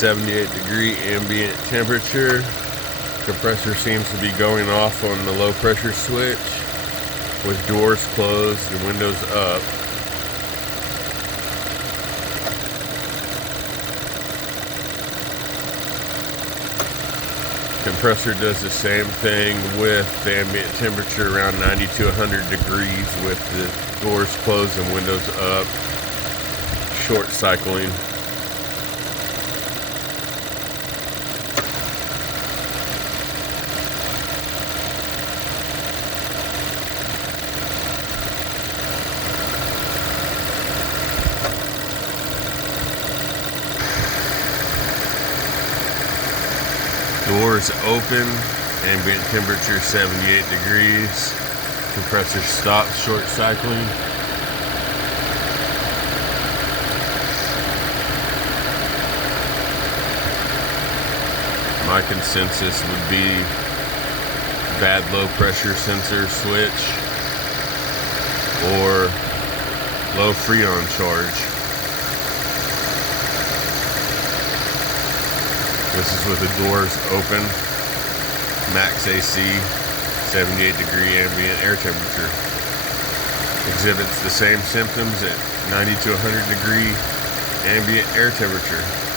78-degree ambient temperature. Compressor seems to be going off on the low pressure switch with doors closed and windows up. Compressor does the same thing with the ambient temperature around 90 to 100 degrees with the doors closed and windows up. Short cycling. Doors open, ambient temperature 78 degrees. Compressor stops short cycling. My consensus would be bad low pressure sensor switch or low freon charge. This is with the doors open, max AC, 78-degree ambient air temperature. Exhibits the same symptoms at 90 to 100 degree ambient air temperature.